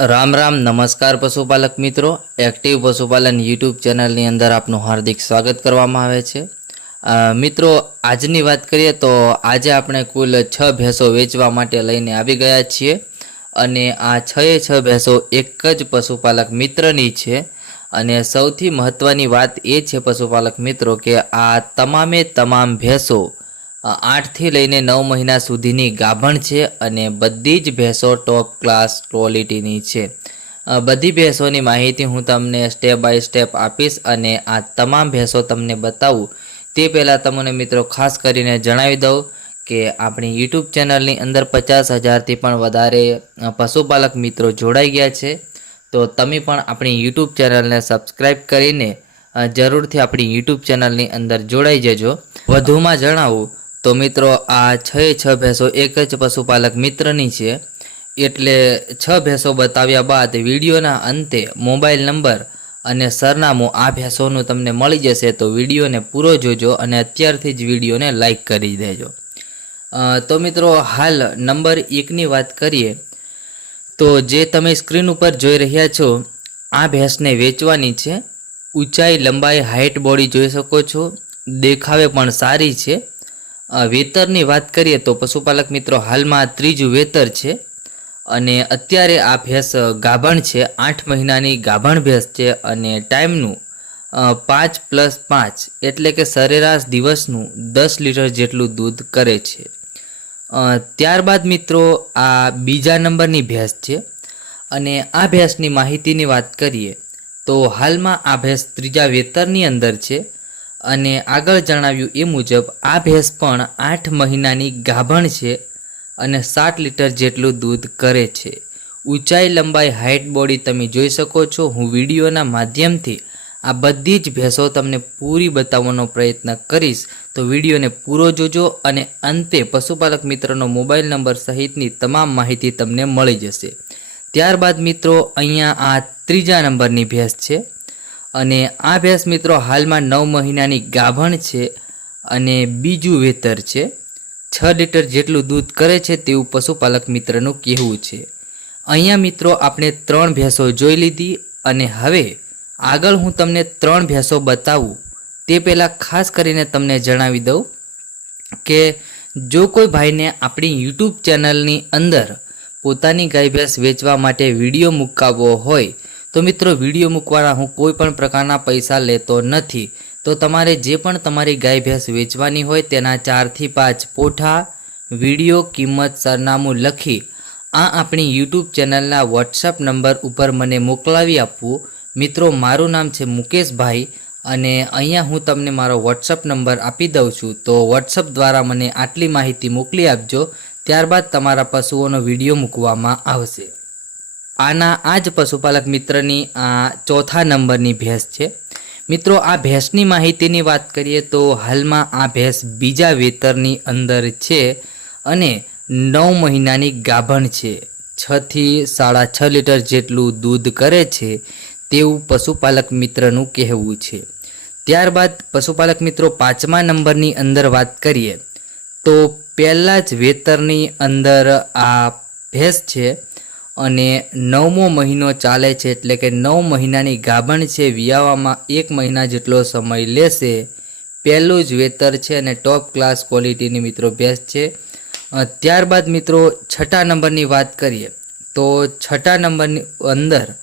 राम राम नमस्कार पशुपालक मित्रों। एक्टिव पशुपालन यूट्यूब चेनलनी अंदर आपनु हार्दिक स्वागत करवामां आवे छे। मित्रों आजनी बात करिए तो आज आपणे कुल 6 भैंसो वेचवा माटे लईने आवी गया छीए अने आ 6 भैंसो एक ज पशुपालक मित्रनी छे। अने सौथी महत्वनी वात ए छे पशुपालक मित्रों के आ तमामे तमाम भैंसो 8 થી લઈને 9 મહિના સુધીની ગાભણ છે અને બધી જ ભેંસો ટોપ ક્લાસ ક્વોલિટીની છે। બધી ભેંસોની માહિતી હું તમને સ્ટેપ બાય સ્ટેપ આપીશ અને આ તમામ ભેંસો તમને બતાવું તે પહેલાં તમને મિત્રો ખાસ કરીને જણાવી દઉં કે આપણી યુટ્યુબ ચેનલની અંદર 50,000થી પણ વધારે પશુપાલક મિત્રો જોડાઈ ગયા છે। તો તમે પણ આપણી યુટ્યુબ ચેનલને સબસ્ક્રાઈબ કરીને જરૂરથી આપણી યુટ્યુબ ચેનલની અંદર જોડાઈ જજો। વધુમાં જણાવું तो मित्रों आ 6 भैंसो एक ज पशुपालक मित्रनी छे। एटले 6 भैंसो बताव्या बाद विडियोना अंते मोबाइल नंबर अने सरनामું आ भैंसोनुं तमने मळी जशे। तो विडियोने पूरो जोजो अने अत्यारथी ज विडियोने लाइक करी देजो। तो मित्रों हाल नंबर 1 ની વાત करीए तो जे तमे स्क्रीन पर जोई रह्या छो आ भैंसने वेचवानी छे। ऊंचाई लंबाई हाइट बॉडी जोई शको छो। देखावे पण सारी छे। वेतरनी बात करिए तो पशुपालक मित्रों हाल में त्रीजू वेतर है अने अत्यारे आ भैंस गाभण है। 8 महीनानी गाभण भैंस है अने टाइमनु 5+5 एटले के सरेराश दिवसनु 10 लीटर जेटलू दूध करे छे। त्यारबाद मित्रों आ बीजा नंबरनी भैंस है अने आ भैंसनी माहितीनी बात करिए तो हाल में आ भैंस त्रीजा वेतरनी अंदर है अने आगळ जणाव्युं ए मुजब आ भैंस पण 8 महीनानी गाभण छे अने 60 लीटर जेटलुं दूध करे छे। ऊंचाई लंबाई हाइट बॉडी तमे जोई शको छो। हूँ विडियोना माध्यमथी आ बधी ज भैंसो तमने पूरी बतावવાનો प्रयत्न करीश। तो विडियोने पूरो जोजो अने अंते पशुपालक मित्रनो मोबाइल नंबर सहितनी तमाम माहिती तमने मळी जशे। त्यारबाद मित्रों अहींया आ त्रीजा नंबरनी भैंस छे अने आ भैंस मित्रों हाल में 9 महीनानी गाभण छे अने बीजू वेतर छे। 6 लीटर जेटलू दूध करे छे तेवुं पशुपालक मित्रनुं कहेवुं छे। अहींया मित्रों आपणे 3 भैंसो जोई लीधी अने हवे आगळ हूँ तमने 3 भैंसो बतावुं ते पहेला खास करीने तमने जणावी दऊं के जो कोई भाईने आपणी यूट्यूब चेनलनी अंदर पोतानी गाय भैंस वेचवा माटे विडियो मूकवो होय तो मित्रों विडियो मूकवाना हूँ कोईपण प्रकारना पैसा लेतो नथी। तो तमारे जे पण तमारी गाय भैंस वेचवानी होय तेना 4 થી 5 पोठा विडियो किंमत सरनामું लखी आ अपनी यूट्यूब चेनलना व्हाट्सएप नंबर पर मने मोकलावी आपवुं। मित्रों मारू नाम छे मुकेश भाई अने अहींया हूँ तमने मारो व्हाट्सएप नंबर आपी दऊं छुं। तो व्हाट्सएप द्वारा मने आटली माहिती मोकली आपजो। त्यारबाद तमारा पशुओनो विडियो मूकवामां आवशे। आना आज पशुपालक मित्रनी आ चौथा नंबरनी भैंस है। मित्रों आ भैंसनी माहितीनी बात करिए तो हाल में आ भैंस बीजा वेतरनी अंदर है अने 9 महीनानी गाभण है। 6 થી 6.5 लीटर जेटलू दूध करे छे तेवुं पशुपालक मित्रनुं कहेवुं छे। त्यारबाद पशुपालक मित्रों 5मा नंबरनी अंदर बात करिए तो पहला ज वेतरनी अंदर आ भैंस है अने 9मो महीनो चाले छे एटले के 9 महीनानी गाभण छे। वियावामां 1 महीना जेटलो समय लेशे। पहेलुं ज वेतर छे अने टॉप क्लास क्वॉलिटीनी मित्रों भैंस छे। त्यारबाद मित्रों 6ठा नंबरनी बात करिए तो 6ठा नंबरनी अंदर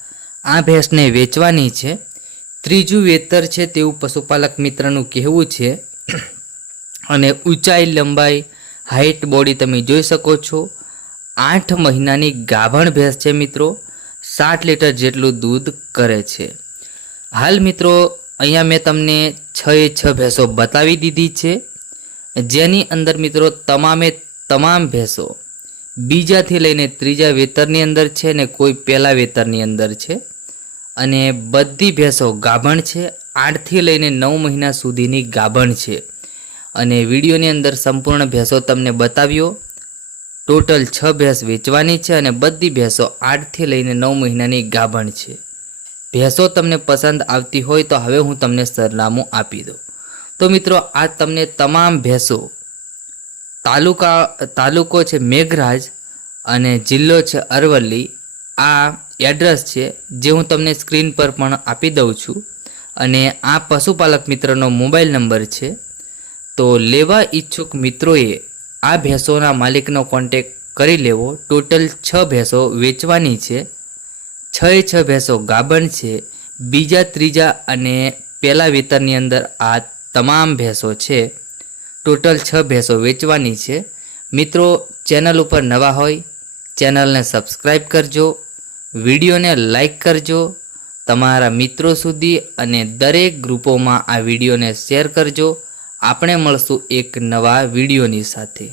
आ भैंसने वेचवानी छे। त्रीजू वेतर छे तेवुं पशुपालक मित्रनुं कहेवुं छे अने ऊंचाई लंबाई हाइट बॉडी तमे जोई शको छो। 8 महीनानी गाभण भैंस है मित्रों। 60 लीटर जेटलू दूध करे छे। हाल मित्रों अहींया मैं तमने 6 भैंसो बतावी दीधी छे जेनी अंदर मित्रों तमामे तमाम भैंसो बीजा थी लईने त्रीजा वेतरनी अंदर छे ने कोई पहला वेतरनी अंदर छे अने बधी भैंसो गाभण छे। 8 થી લઈને 9 મહિના सुधीनी गाभण छे अने विडियोनी अंदर संपूर्ण भैंसो तमने बताव्यो। टोटल 6 भैंस वेचवानी है अने बधी भैंसो 8 થી લઈને 9 મહિનાની गाभण है। भैंसो तमने पसंद आवती होय तो हवे हूँ तमने सरनामું आपी दઉં। तो मित्रों आ तमने तमाम भैंसो तालुको है मेघराज अने जिल्लो है अरवल्ली આ એડ્રેસ છે જે હું તમને સ્ક્રીન પર પણ આપી દઉં છું, અને આ પશુપાલક મિત્રનો મોબાઈલ નંબર છે. તો લેવા ઈચ્છુક મિત્રોએ આ ભેંસોના માલિકનો કોન્ટેક કરી લેવો. ટોટલ 6 ભેંસો વેચવાની છે. 6 ભેંસો ગાભણ છે. બીજા, ત્રીજા અને પહેલા વેતરની અંદર આ તમામ ભેંસો છે. ટોટલ 6 ભેંસો વેચવાની છે. મિત્રો, ચેનલ ઉપર નવા હોય ચેનલને સબસ્ક્રાઈબ કરજો, વિડીયોને લાઈક કરજો, તમારા મિત્રો સુધી અને દરેક ગ્રુપોમાં આ વિડીયોને શેર કરજો. આપણે મળશું એક નવા વિડીયોની સાથે.